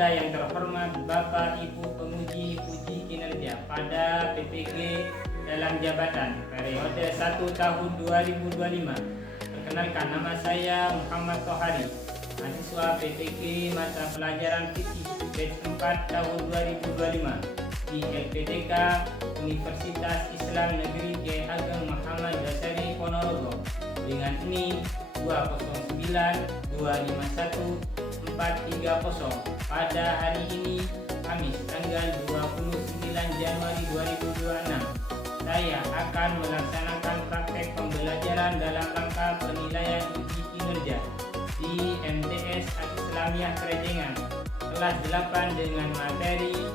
kepada yang terhormat Bapak Ibu penguji puji kinerja pada PPG dalam jabatan periode 1 tahun 2025. Perkenalkan, nama saya Muhammad Tohari, mahasiswa PPG mata pelajaran fikih batch 4 tahun 2025 di LPTK Universitas Islam Negeri Kiai Ageng Muhammad Basyari Ponorogo dengan NIM 209251430 pada hari ini Kamis tanggal 29 Januari 2026. Saya akan melaksanakan praktek pembelajaran dalam rangka penilaian uji kinerja di MTS Al-Islamiyah Krejengan kelas 8 dengan materi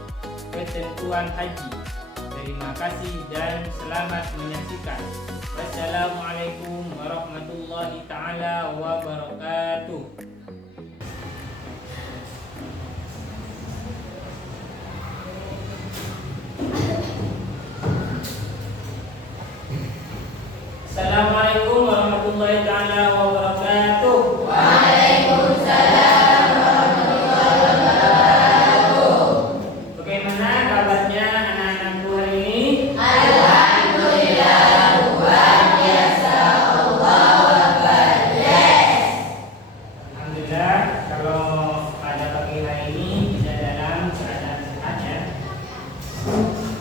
ketentuan haji. Terima kasih dan selamat menyaksikan. Wassalamualaikum warahmatullahi ta'ala wabarakatuh. Assalamualaikum warahmatullahi ta'ala wabarakatuh. Waalaikumsalam warahmatullahi wabarakatuh. Bagaimana kabarnya anak-anakku hari ini? Alhamdulillah, luar biasa. Allahu Akbar. Yes. Alhamdulillah, kalau pada pagi hari ini bisa dalam keadaan sehat ya.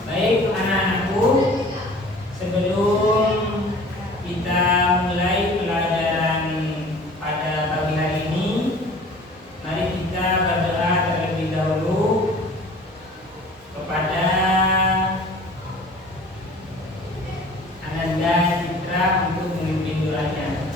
Baik anak-anakku, sebelum kita mulai pelajaran pada pagi hari ini, mari kita berdoa terlebih dahulu kepada Ananda Citra untuk memimpin doanya.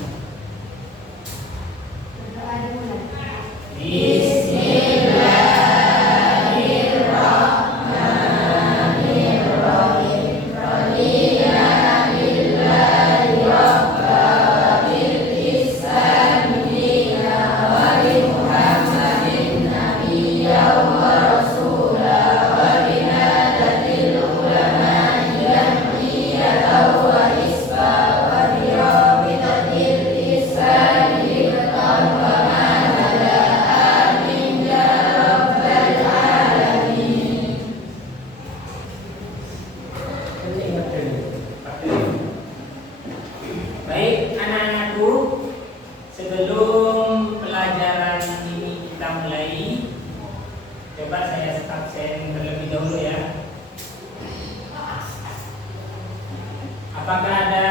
Bismillahirrahmanirrahim. Radina billahi rabba bil Islam dina wa bi Muhammadin nabiyya wa rasula wa binadatil ulama jam'iyyah wa isba wa bi rabitatil Islam hifdhan wa manala. Amin ya rabbal alamin. Baik anak-anakku, sebelum pelajaran ini kita mulai, coba saya absen terlebih dahulu ya. Apakah ada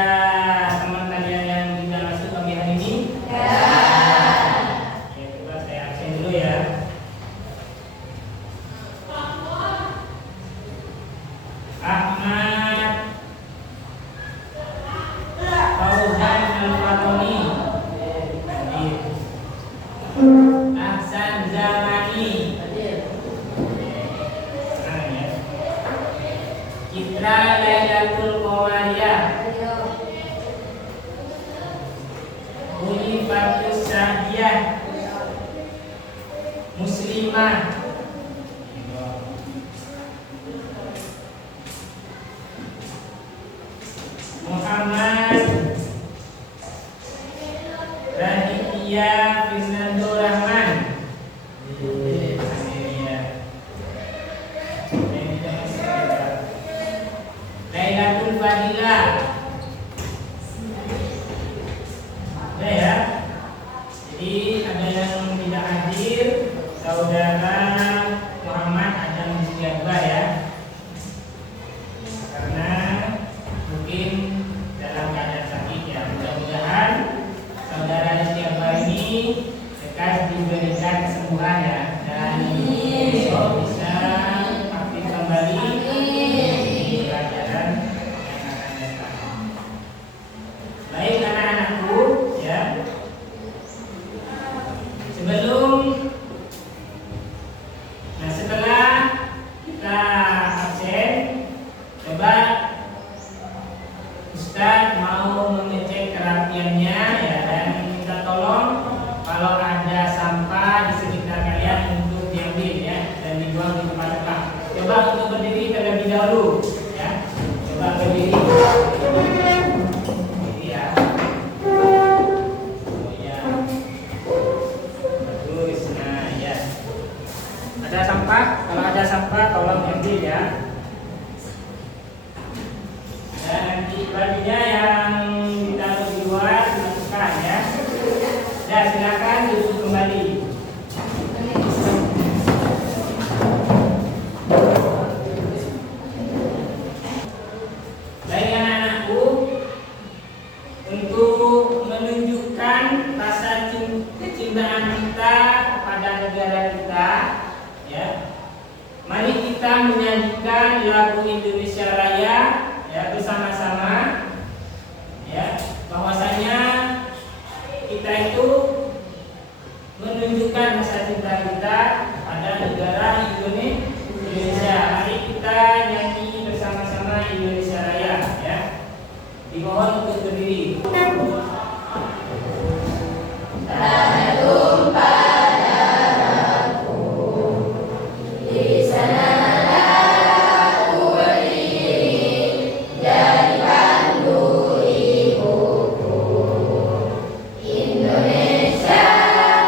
teman kalian yang tidak masuk pagi hari ini? Ya, coba saya absen dulu ya. Ahmad Fauzan Al-Fatoni hadir. Ahsan Zamani hadir. Senang ya. Citra Lailatul Qamariyah, Unifatus Sahiyah, Muslimah, Muhammad Raditya Fernando Rahman. Lailatul Fadilah. Ada ya. Jadi ada yang tidak hadir, saudara Muhammad Adam Mulyadwa ya. Karena mungkin dalam keadaan sakit ya. Mudah-mudahan saudara Mulyadwa ini lekas diberikan kesembuhan ya, dan besok bisa aktif kembali di pelajaran yang akan datang. Kalau ada sampah tolong ambil ya. Dan nanti bajunya yang ditaruh di luar dimasukkan ya. Ya, silakan duduk kembali. Baik anak-anakku, untuk menunjukkan rasa kecintaan kita kepada negara kita, ya, mari kita menyanyikan lagu Indonesia Raya ya bersama-sama, ya, bahwasanya kita itu menunjukkan rasa cinta kita pada negara Indonesia. Mari kita nyanyi bersama-sama Indonesia Raya ya. Dimohon untuk berdiri. Tanjung padaku, di sanalah aku berdiri, jadi pandu ibuku. Indonesia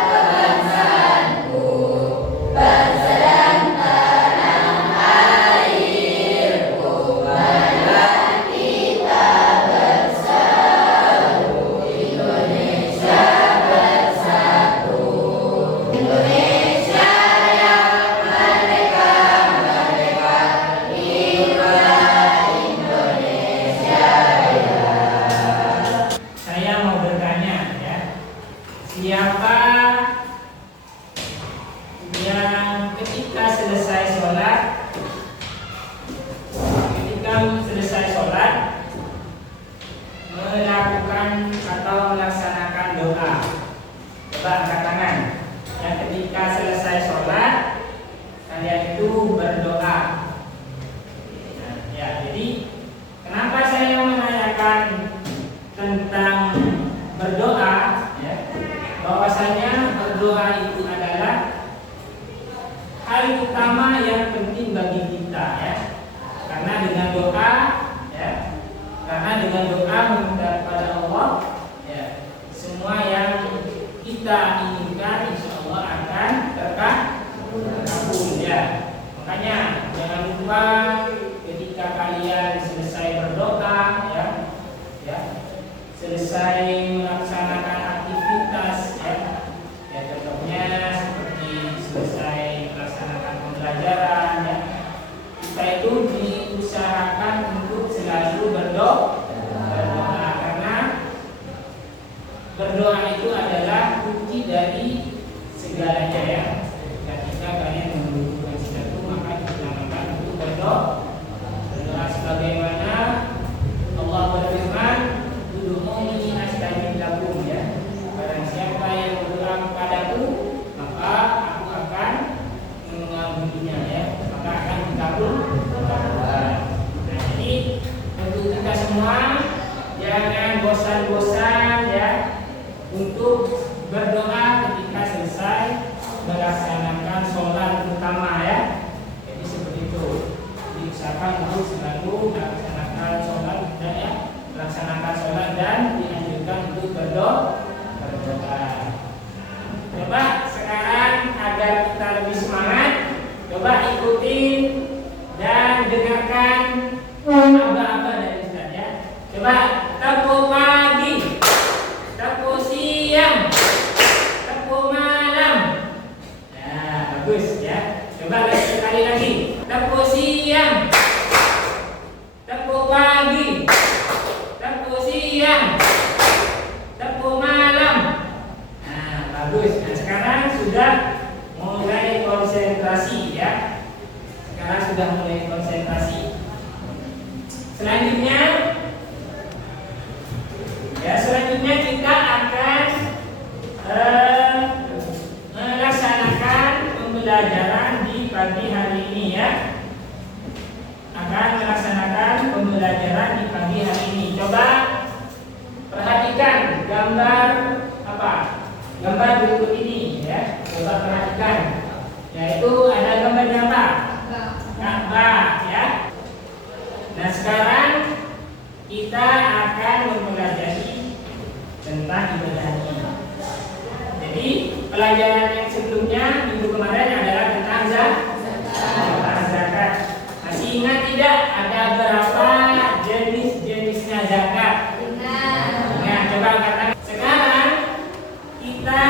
kebangsaanku, bangsa dan tanah airku, marilah kita bersatu. Indonesia bersatu. Indonesia yang merdeka, merdeka, inilah Indonesia Raya. Saya mau bertanya ya. Siapa yang ketika selesai sholat melakukan atau melaksanakan doa? Coba angkat tangan. Yang ketika selesai sholat kalian itu berdoa. Nah, ya, jadi kenapa saya menanyakan tentang berdoa? Ya, bahwasanya berdoa itu adalah hal utama yang penting bagi kita ya. Karena dengan doa meminta kepada Allah ya, semua yang kita inginkan insya Allah akan terkabul ya. Makanya jangan lupa ketika kalian selesai berdoa ya, selesai melaksanakan aktivitas ya, contohnya seperti selesai melaksanakan pembelajaran ya, kita itu diusahakan untuk selalu berdoa karena berdoa itu adalah kunci dari segalanya ya. Ketika kalian membutuhkan sesuatu maka diutamakan untuk berdoa sebagaimana Allah berfirman, ud'uuni astajib lakum ya. Barang siapa yang berdoa kepadaku maka aku akan mengampuninya ya, maka akan dikabul. Nah, jadi untuk kita semua jangan bosan-bosan ya untuk berdoa ketika selesai melaksanakan sholat utama ya. Jadi seperti itu, diusahakan untuk selalu melaksanakan sholat dan dianjurkan untuk berdoa. Coba sekarang agar kita lebih semangat, coba ikutin dan dengarkan apa-apa dari Ustaz ya. Coba tepuk pagi, tepuk siang, tepuk malam. Nah, bagus ya. Coba sekali lagi. Tepuk siang, tepuk pagi, tepuk siang, tepuk malam. Nah, bagus. Nah, sekarang sudah mulai konsentrasi ya. Sekarang sudah mulai konsentrasi. Selanjutnya kita akan melaksanakan pembelajaran di pagi hari ini ya. Coba perhatikan gambar apa? Gambar berikut ini ya. Coba perhatikan. Yaitu ada gambarnya apa? Ka'bah ya. Nah, sekarang kita akan mempelajari tentang ibadah haji. Jadi pelajaran yang sebelumnya minggu kemarin adalah tentang Masih ingat tidak ada berapa jenis-jenisnya zakat? Nah, coba katakan. Sekarang kita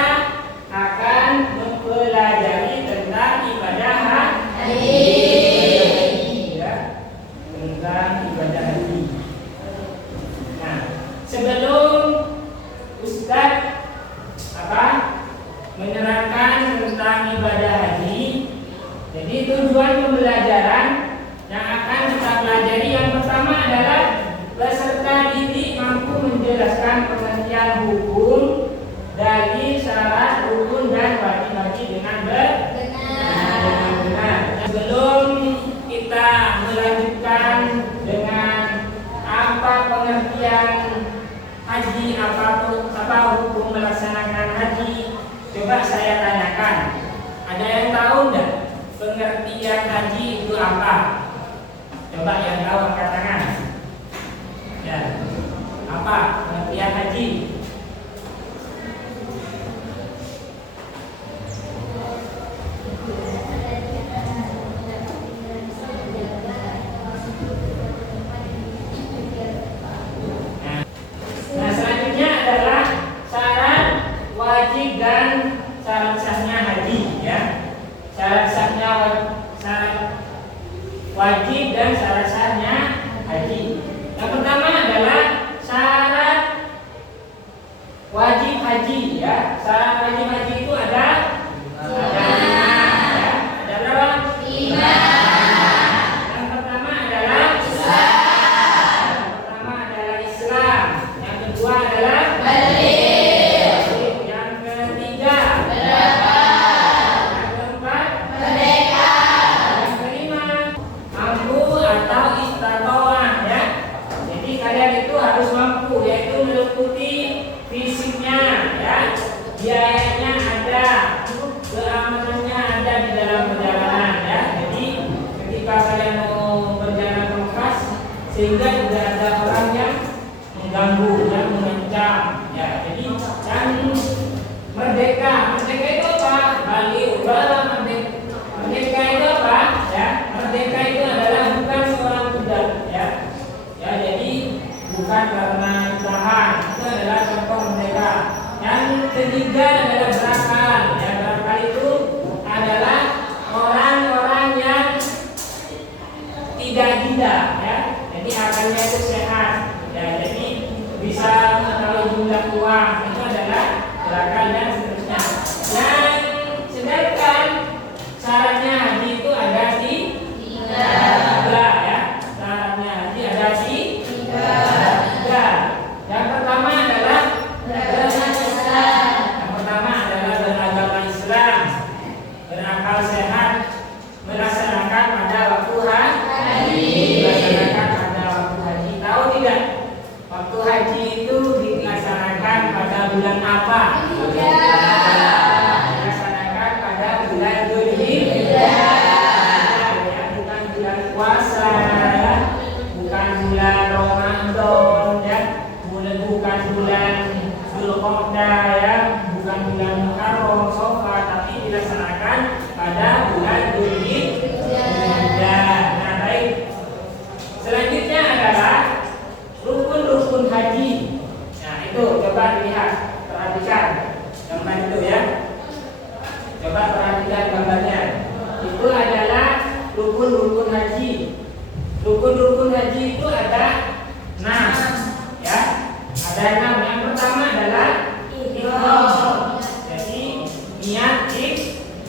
akan mempelajari tentang ibadah haji. Ya, tentang ibadah haji. Nah, sebelum Ustadz menerangkan tentang ibadah haji, jadi tujuan pembelajaran yang akan kita pelajari yang pertama adalah peserta didik mampu menjelaskan pengertian hukum, dalil, syarat, rukun dan wajib haji dengan benar. Sebelum kita melanjutkan dengan apa pengertian haji, apa hukum melaksanakan haji, coba saya tanyakan, ada yang tahu enggak pengertian haji itu apa? Coba yang tahu angkat tangan. Ya, apa pengertian haji? Nah, selanjutnya adalah syarat, wajib dan syarat sahnya haji, ya. Syarat wajib dan syarat sahnya haji. Yang pertama adalah syarat wajib haji, ya. Syarat wajib haji itu ada ya. Ada berapa? 5. Yang pertama adalah Islam. Yang pertama adalah Islam. Yang kedua adalah yang ketiga yang keempat yang kelima mampu atau istatawah, ya. Jadi kalian itu harus mampu, yaitu meliputi fisiknya, ya, biayanya ada, keamanannya ada di dalam perjalanan, ya. Jadi ketika kalian mau berjalan ke Mekah, sehingga tidak ada orang yang mengganggu, yang mengancam, ya. Jadi kan merdeka itu apa? Bali ubah merdeka itu apa? Ya, merdeka itu adalah bukan seorang budak, ya. Ya, jadi bukan karena ditahan, itu adalah contoh merdeka. Yang ketiga adalah berakal, ya. Berakal itu adalah orang-orang yang tidak gila, ya. Jadi akalnya itu sehat, ya. Jadi bisa mengetahui jumlah uang, itu adalah berakal dan seterusnya. Yang sedangkan syaratnya haji itu ada di 3, ya. Syaratnya haji ada di 3. Yang pertama adalah beragama Islam, berakal sehat, melaksanakan pada waktu haji. Tahu tidak? Waktu haji itu dilaksanakan pada bulan apa? Dilaksanakan pada bulan Dzulhijjah. Ya, bukan bulan puasa, ya. Bukan bulan Ramadan, ya. Bukan bulan Dzulqa'dah, ya. Bukan bulan Muharram, Safar, tapi dilaksanakan pada bulan Dzulhijjah. Nah, baik. Selanjutnya adalah rukun-rukun haji. Nah, itu coba dilihat, perhatikan gambar itu, ya. Coba perhatikan gambarnya. Itu adalah rukun-rukun haji. Rukun-rukun haji itu ada 6, ya. Ada 6. Yang pertama adalah ihram. Jadi niat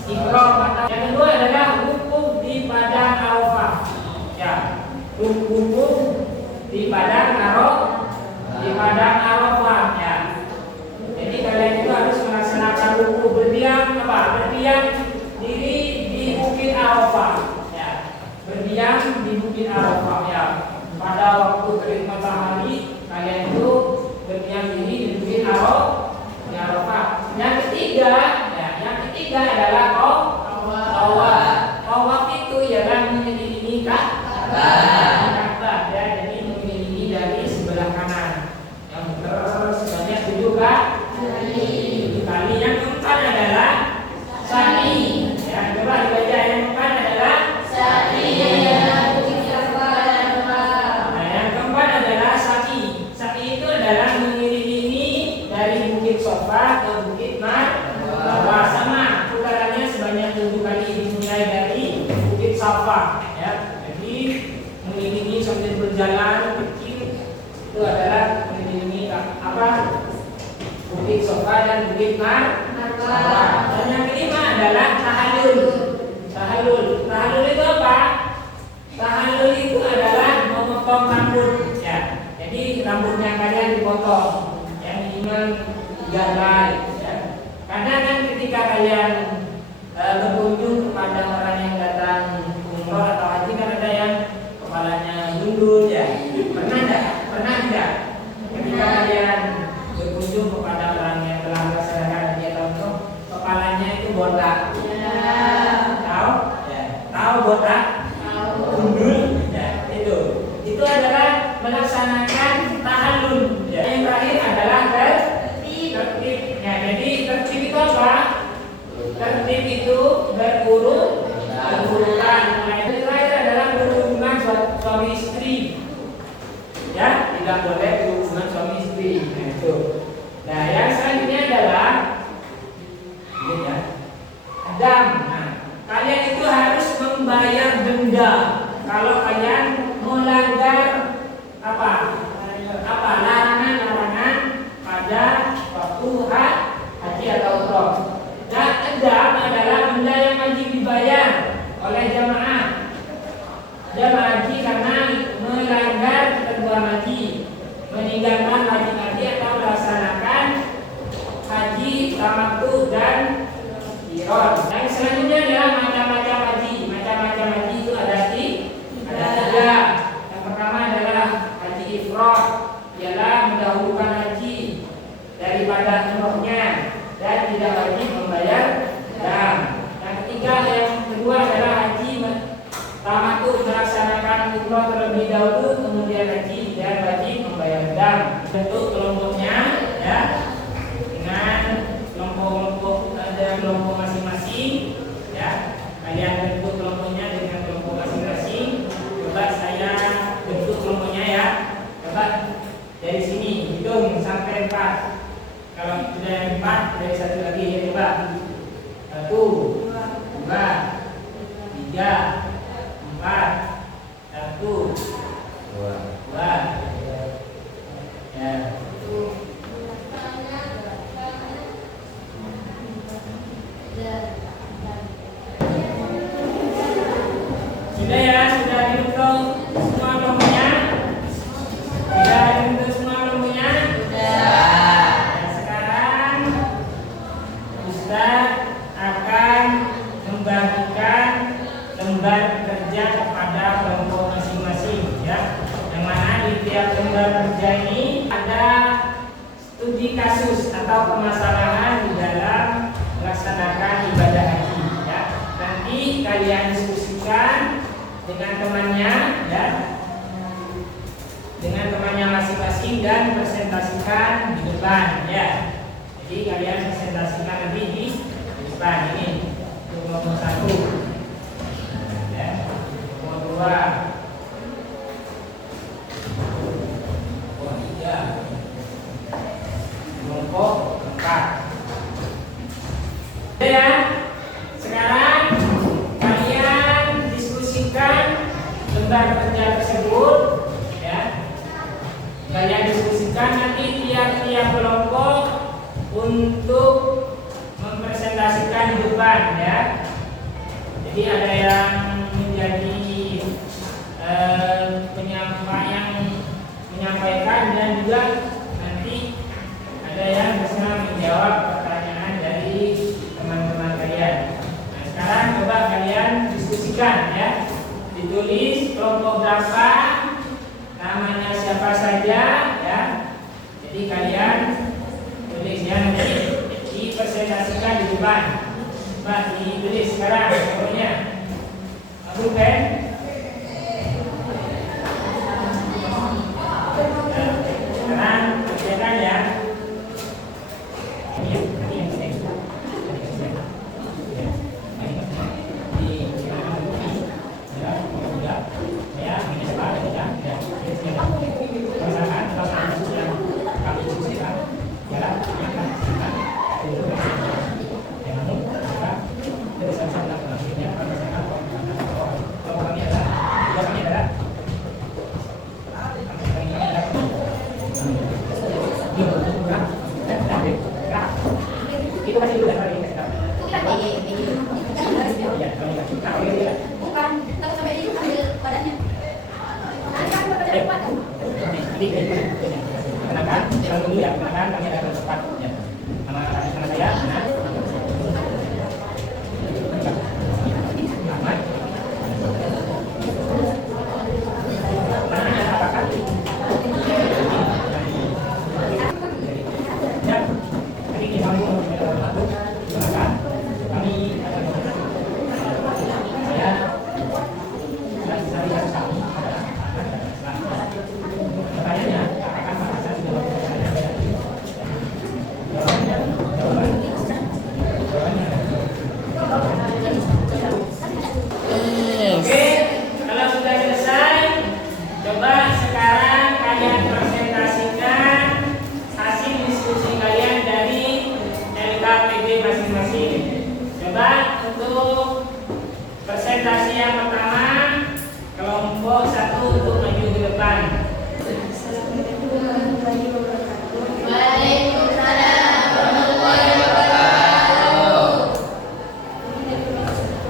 ihram. Yang kedua adalah wukuf di padang Arafah. Ya. Wukuf di padang Arafah, ya. Jadi kalian itu harus melaksanakan wukuf, berdiam diri di Bukit Arafah, ya. Berdiam di Bukit Arafah, ya. Pada waktu terik matahari kalian itu berdiam diri di Bukit Arafah. Yang ketiga adalah tawaf. Tawaf itu ialah menyelilingi Ka'bah. apa ya. Jadi mengiringi sambil berjalan kecil itu adalah mengiringi apa? Bukit Sofa dan Bukit Marwah. Dan yang kelima adalah tahallul. Tahallul itu apa? Tahallul itu adalah memotong rambut ya. Jadi rambutnya kalian dipotong yang minimal 3 helai ya. Karena kan ketika kalian berkunjung kepada orang yang datang umroh atau haji kan ada yang kepalanya gundul ya. Pernah tidak? Ketika kalian berkunjung kepada orang yang telah melaksanakan haji atau umroh, kepalanya itu botak. Tahu? Ya. Tahu botak? Gundul. Ya, itu adalah melaksanakan tahallul. Ya. Yang terakhir adalah tertib. Ya, jadi tertib itu apa? Tertib itu berurutan. Yang terakhir adalah berhubungan suami istri. Ya, tidak boleh berhubungan suami istri. Nah, itu. Nah, yang selanjutnya adalah ini ya. Adam. Nah, kalian itu harus membayar denda kalau kalian melanggar apa? Larangan pada waktu haji atau umroh. Dan adam adalah benda yang wajib dibayar oleh jamaah haji karena melanggar ketentuan haji, meninggalkan wajib haji atau melaksanakan haji tamattu dan kirot. Yang selanjutnya adalah macam-macam haji. Macam-macam haji itu ada 3. Yang pertama adalah haji ifrad, ialah mendahulukan haji daripada umrohnya dan tidak wajib membayar dam. Yang kedua adalah haji tamattu, melaksanakan umroh terlebih dahulu kemudian haji dan wajib membayar dam. Bentuk kelompoknya ya dengan kelompok ada kelompok masing-masing ya. Kalian bentuk kelompoknya dengan kelompok masing-masing. Coba saya bentuk kelompoknya ya. Coba dari sini hitung sampai 4. Kalau sudah 4 dari satu lagi ya, coba 1, 2, 3, 4, 1, 2 ya. Sudah ya, sudah dibentuk semua kelompoknya? Sudah dibentuk semua kelompoknya? Sudah. Nah, sekarang Ustaz akan membagikan lembar kerja kepada kelompok masing-masing ya. Yang mana di tiap lembar kerja ini ada studi kasus atau permasalahan di dalam melaksanakan ibadah haji ya. Nanti kalian diskusikan dengan temannya ya, dengan temannya masing-masing dan presentasikan di depan ya. Jadi kalian presentasikan nanti di depan ini untuk kelompok 1 ya, kelompok 2, kelompok 3, kelompok 4 ya. Sekarang kalian diskusikan lembar kerja tersebut ya. Kalian diskusikan nanti tiap-tiap kelompok untuk mempresentasikan di depan ya. Jadi ada yang menjadi menyampaikan dan juga nanti ada yang bisa menjawab pertanyaan dari teman-teman kalian. Nah, sekarang coba kalian diskusikan ya. Ditulis kelompok berapa, namanya siapa saja ya. Jadi kalian tulis ya, nanti dipresentasikan di depan. Coba ditulis sekarang pokoknya. Abu pen. Sekarang kerjakan ya. Nanti kenakan, kita tunggu ya, kenakan kami ada tempat ya. Nama saya, Ahmad. Presentasi yang pertama, kelompok 1 untuk maju ke depan. Assalamualaikum warahmatullahi wabarakatuh. Waalaikumsalam warahmatullahi wabarakatuh. Assalamualaikum warahmatullahi wabarakatuh.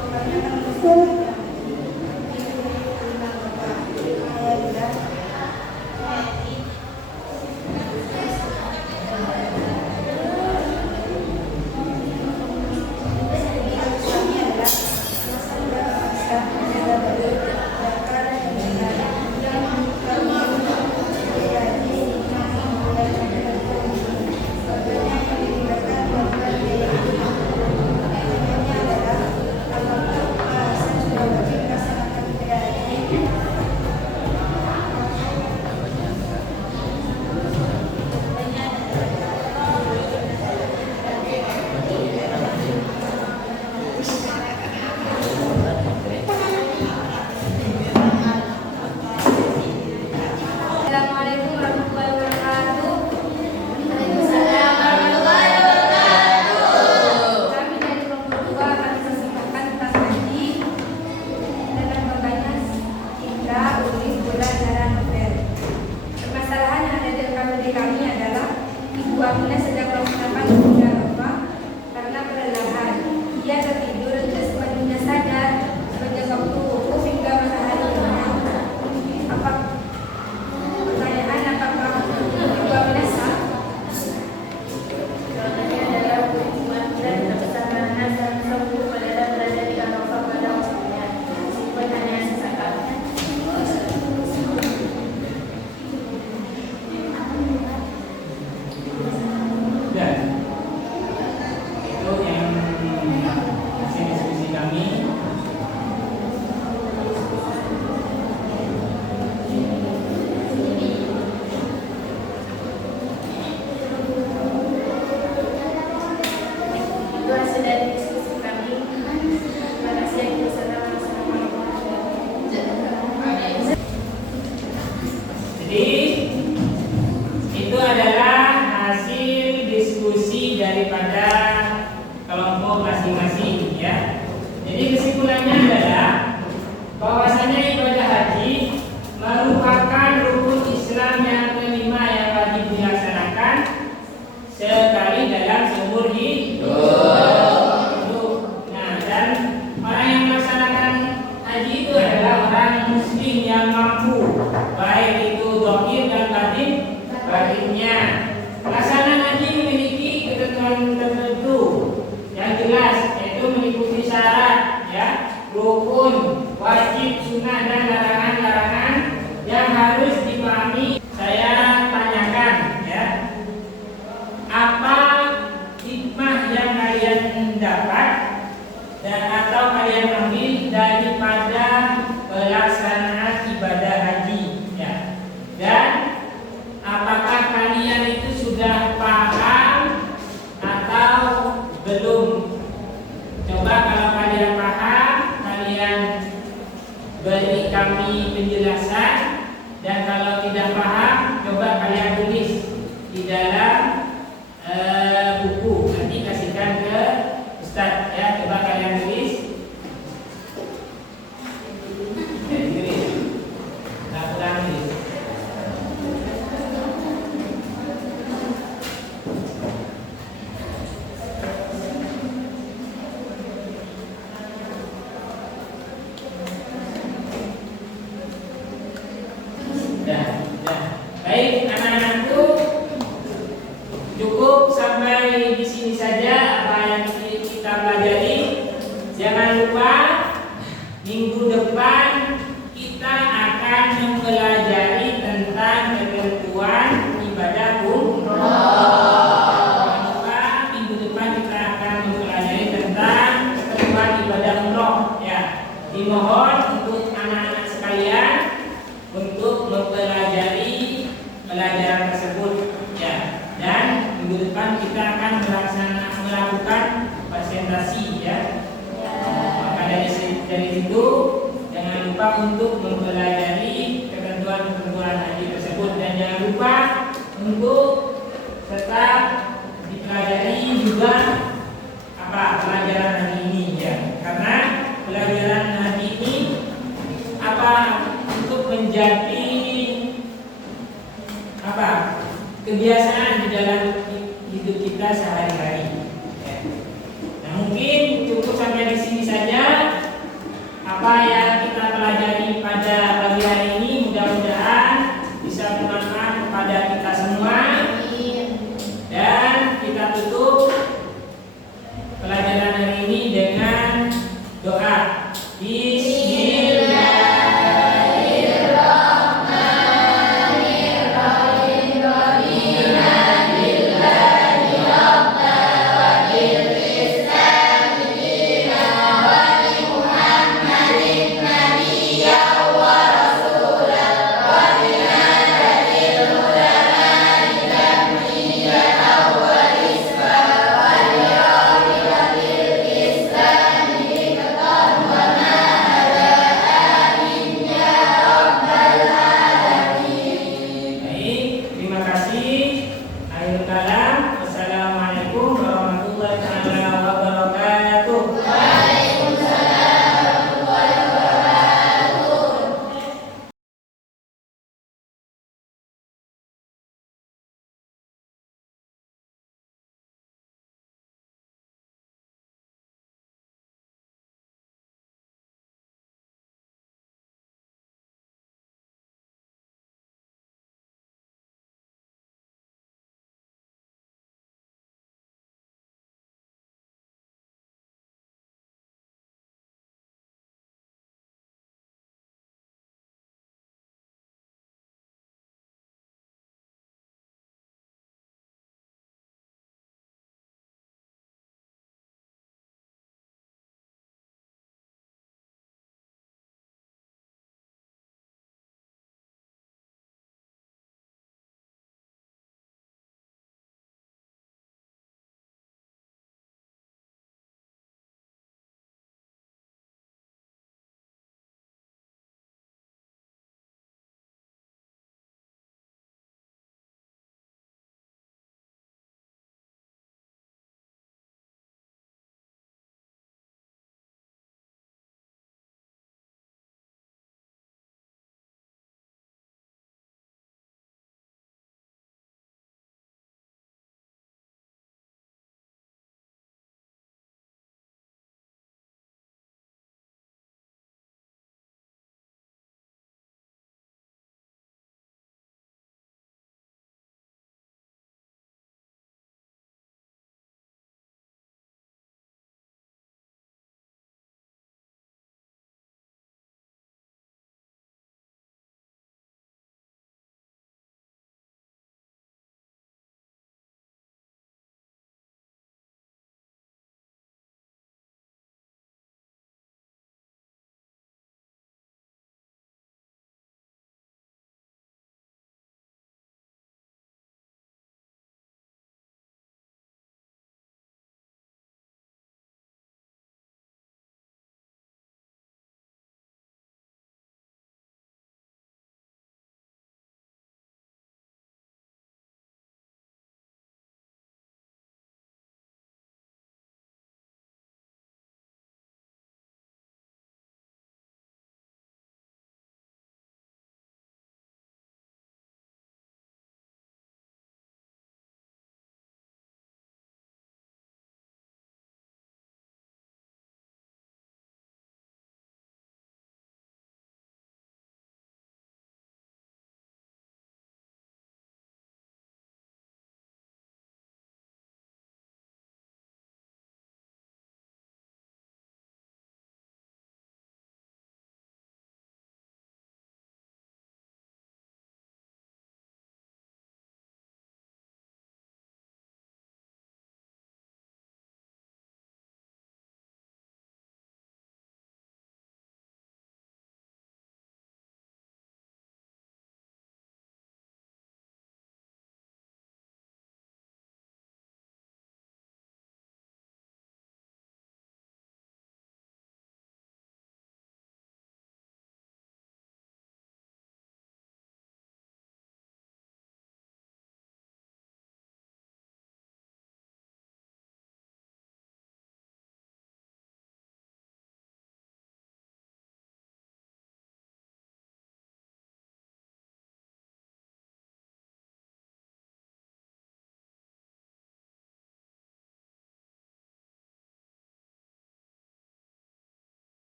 Waalaikumsalam warahmatullahi wabarakatuh. Kami dari kelompok 2 akan mempersiapkan tentang haji dengan membahas hingga ulis bulan dan novel. Permasalahan yang ada di KPD kami adalah Ibu Aminah sedang melaksanakan ibadah Arafah karena kelelahan. Ia tertidur dan sepenuhnya sadar sepanjang waktu wukuf hingga matahari terbenam. Pertanyaan, apakah Ibu Aminah sah? Jawabannya adalah hubungan dan kesabaran dan sembuh pada berada di Arafah pada waktunya. Meskipun hanya sesaat. Dan itu yang hasil diskusi kami. Itu hasil dari diskusi kami. Terima kasih yang beserta Jadi itu adalah hasil diskusi daripada kelompok masing-masing ya. Jadi kesimpulannya adalah bahwasanya ibadah haji merupakan rukun Islam yang kelima yang wajib dilaksanakan sekali dalam seumur hidup. Nah, dan orang yang melaksanakan haji itu adalah orang muslim yang mampu, baik itu zahir dan batinnya. Pelaksanaan haji memiliki ketentuan tertentu yang jelas, yaitu mengikuti syarat ya, rukun, wajib, sunnah dan larangan-larangan yang harus dipahami. Saya tanyakan ya, apa hikmah yang kalian dapat dan atau kalian ambil daripada pelaksanaan ibadah haji ya, dan apakah kalian itu sudah paham atau belum? Coba kalau kalian paham, kalian beri kami penjelasan, dan kalau tidak paham, coba kalian tulis di dalam buku. Nanti kasihkan ke Ustadz ya, coba kalian tulis. Ya, tulis. Lakukan tulis. Baik, dari situ jangan lupa untuk mempelajari ketentuan-ketentuan haji tersebut dan jangan lupa untuk tetap dipelajari juga pelajaran hari ini ya, karena pelajaran hari ini untuk menjadi kebiasaan di dalam hidup kita sehari-hari ya. Nah, mungkin cukup sampai di sini saja apa yang kita pelajari pada pagi hari ini. Mudah-mudahan bisa bermanfaat kepada kita semua. Dan kita tutup pelajaran hari ini dengan doa. Bismillahirrahmanirrahim.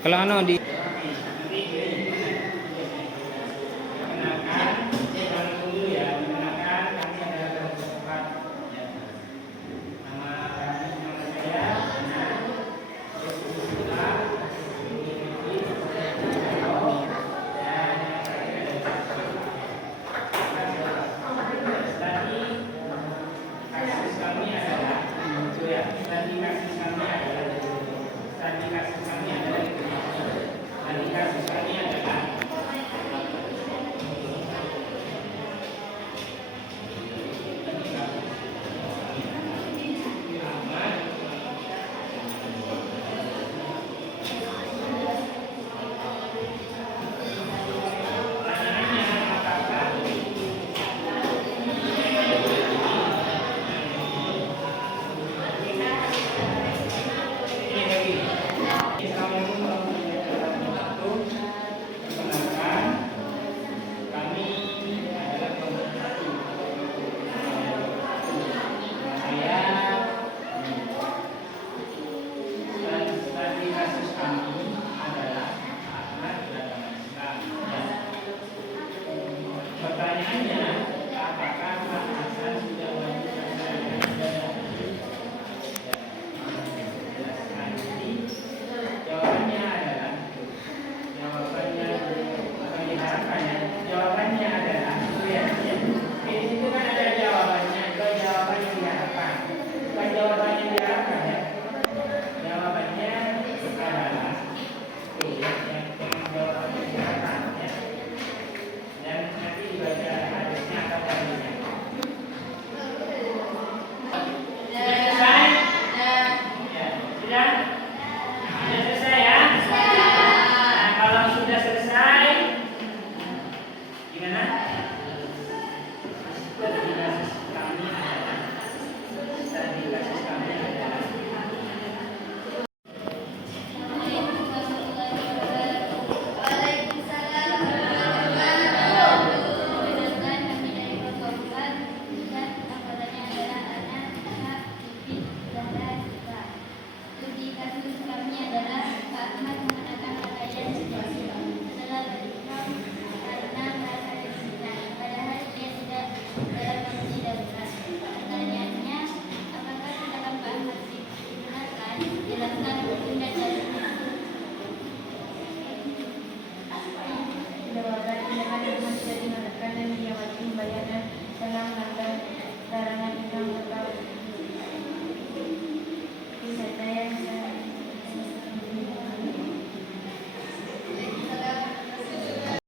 Kalau anu di Perkenalkan, jangan dulu ya. Perkenalkan, kami adalah tempat. Nama saya Ana. Kasus kami adalah pertanyaannya, apakah Pak Hasan sudah wajib jawabannya adalah jawabannya adalah itu kan ada jawabannya, itu jawaban yang diharapkan, bukan jawaban yang diharapkan ya. Jawabannya adalah yang jawaban yang diharapkan ya. Dan nanti dibaca hadisnya atau dalilnya. Sudah selesai? Ya, sudah? Sudah selesai ya? Nah, kalau sudah selesai, gimana? Studi kasus kami adalah Jawaban tindakan yang sudah dilakukan dan dia wajib membayarnya dalam rangka